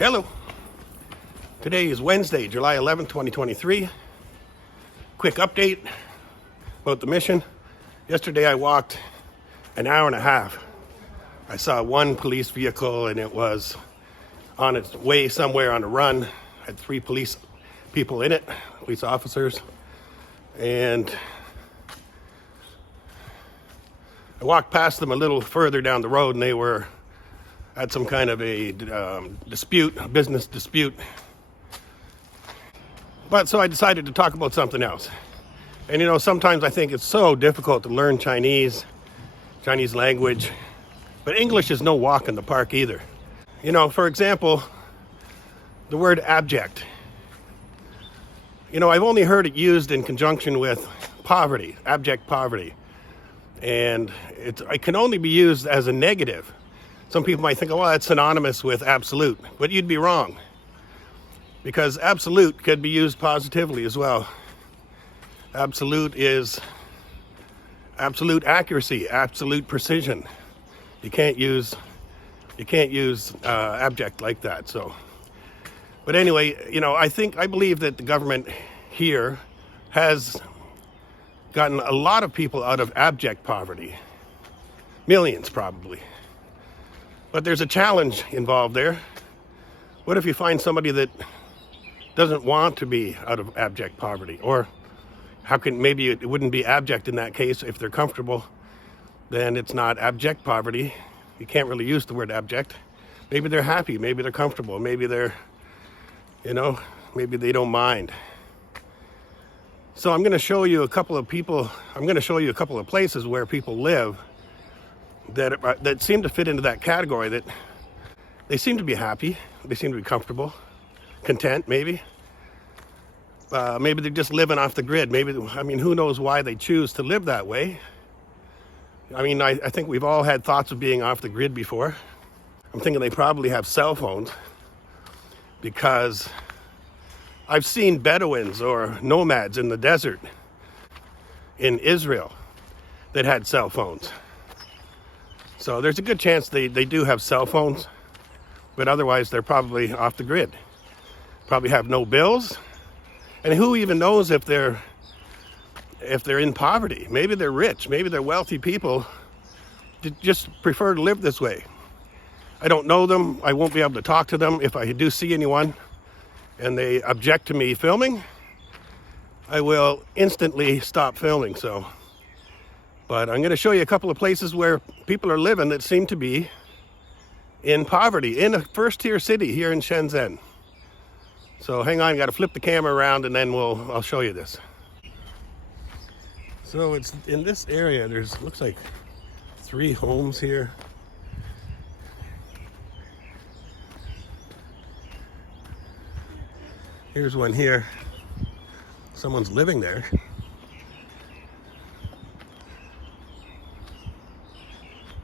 Hello. Today is Wednesday, July 11th, 2023. Quick update about the mission. Yesterday I walked an hour and a half. I saw one police vehicle and it was on its way somewhere on a run. Had 3 police people in it, police officers. And I walked past them a little further down the road and they had some kind of a business dispute. But so I decided to talk about something else. And sometimes I think it's so difficult to learn Chinese language, but English is no walk in the park either. For example, the word abject. I've only heard it used in conjunction with poverty, abject poverty. And it can only be used as a negative. Some people might think, oh, well, it's synonymous with absolute, but you'd be wrong. Because absolute could be used positively as well. Absolute is absolute accuracy, absolute precision. You can't use abject like that. So, but anyway, I believe that the government here has gotten a lot of people out of abject poverty, millions probably. But there's a challenge involved there. What if you find somebody that doesn't want to be out of abject poverty? Or maybe it wouldn't be abject in that case if they're comfortable, then it's not abject poverty. You can't really use the word abject. Maybe they're happy, maybe they're comfortable, maybe they're, maybe they don't mind. So I'm going to show you a couple of places where people live that seem to fit into that category, that they seem to be happy, they seem to be comfortable, content maybe. Maybe they're just living off the grid. Who knows why they choose to live that way. I think we've all had thoughts of being off the grid before. I'm thinking they probably have cell phones, because I've seen Bedouins or nomads in the desert in Israel that had cell phones. So there's a good chance they do have cell phones, but otherwise they're probably off the grid. Probably have no bills. And who even knows if they're in poverty? Maybe they're rich, maybe they're wealthy people that just prefer to live this way. I don't know them, I won't be able to talk to them. If I do see anyone and they object to me filming, I will instantly stop filming. But I'm going to show you a couple of places where people are living that seem to be in poverty, in a first-tier city here in Shenzhen. So hang on, I got to flip the camera around and then I'll show you this. So it's in this area. Looks like 3 homes here. Here's one here. Someone's living there.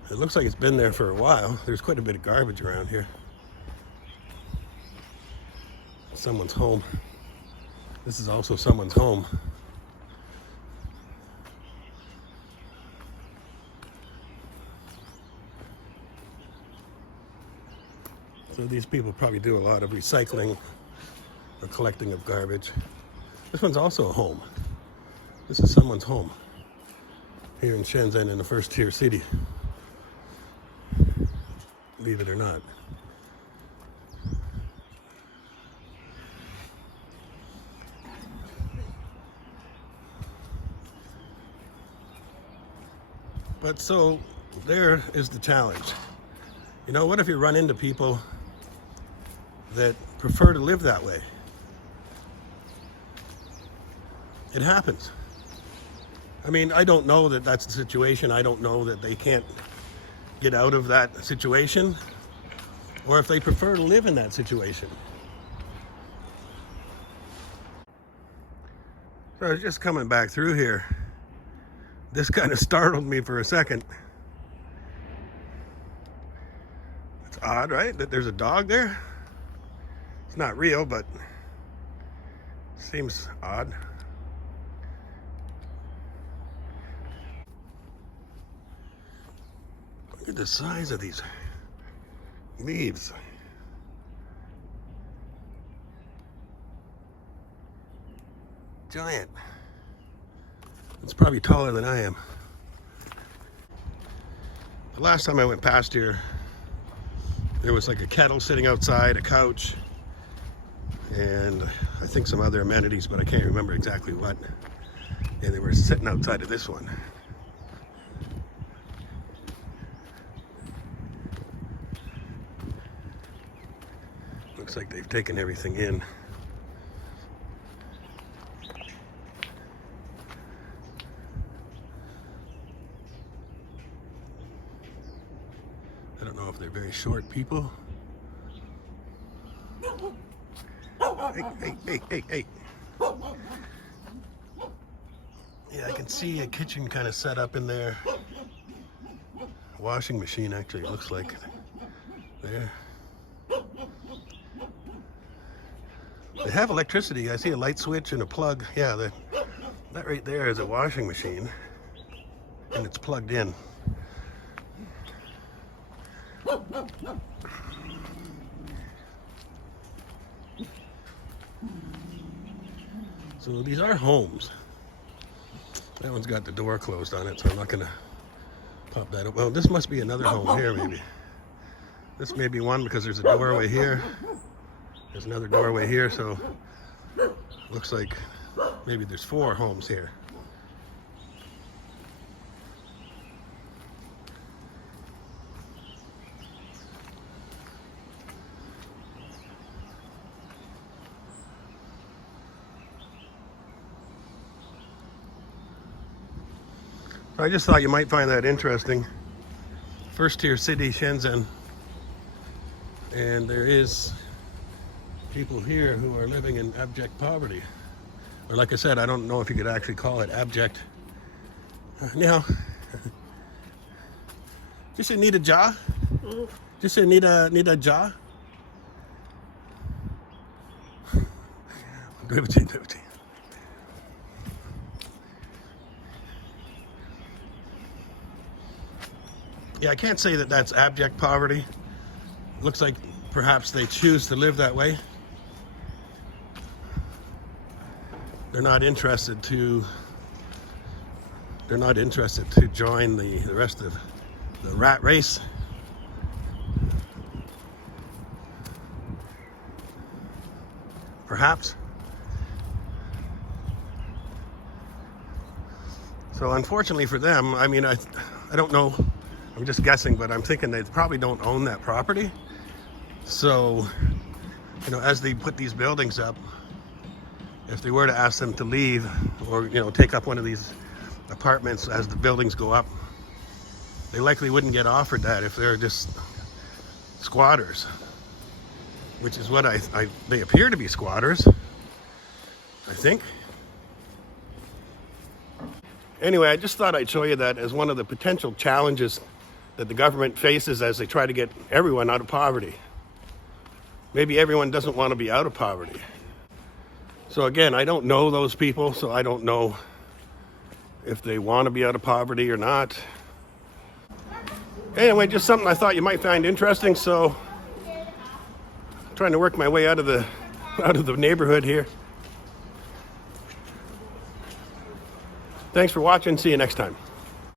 It looks like it's been there for a while. There's quite a bit of garbage around here. Someone's home. This is also someone's home. So these people probably do a lot of recycling or collecting of garbage. This one's also a home. This is someone's home here in Shenzhen, in the first-tier city. Believe it or not. But so there is the challenge. What if you run into people that prefer to live that way? It happens. I don't know that that's the situation. I don't know that they can't get out of that situation, or if they prefer to live in that situation. So I was just coming back through here. This kind of startled me for a second. It's odd, right? That there's a dog there. It's not real, but seems odd. Look at the size of these leaves. giant. It's probably taller than I am. The last time I went past here, there was like a kettle sitting outside, a couch, and I think some other amenities, but I can't remember exactly what. And they were sitting outside of this one. Looks like they've taken everything in. I don't know if they're very short people. Hey. Yeah, I can see a kitchen kind of set up in there. Washing machine, actually, it looks like. There. They have electricity. I see a light switch and a plug. Yeah, that right there is a washing machine. And it's plugged in. So these are homes. That one's got the door closed on it, so I'm not gonna pop that up. Well, this must be another home here, maybe. This may be one because there's a doorway here. There's another doorway here, so looks like maybe there's 4 homes here. I just thought you might find that interesting. First tier city, Shenzhen. And there is people here who are living in abject poverty. Or like I said, I don't know if you could actually call it abject. Now, just need a jaw? Just need a jaw? Yeah, I can't say that that's abject poverty. Looks like perhaps they choose to live that way. They're not interested to join the rest of the rat race. Perhaps. So unfortunately for them, I mean, I don't know. I'm just guessing, but I'm thinking they probably don't own that property. So, you know, as they put these buildings up, if they were to ask them to leave or, you know, take up one of these apartments as the buildings go up, they likely wouldn't get offered that if they're just squatters, which is what they appear to be squatters, I think. Anyway, I just thought I'd show you that as one of the potential challenges that the government faces as they try to get everyone out of poverty. Maybe everyone doesn't want to be out of poverty. So again, I don't know those people, so I don't know if they want to be out of poverty or not. Anyway, just something I thought you might find interesting, so I'm trying to work my way out of the neighborhood here. Thanks for watching. See you next time.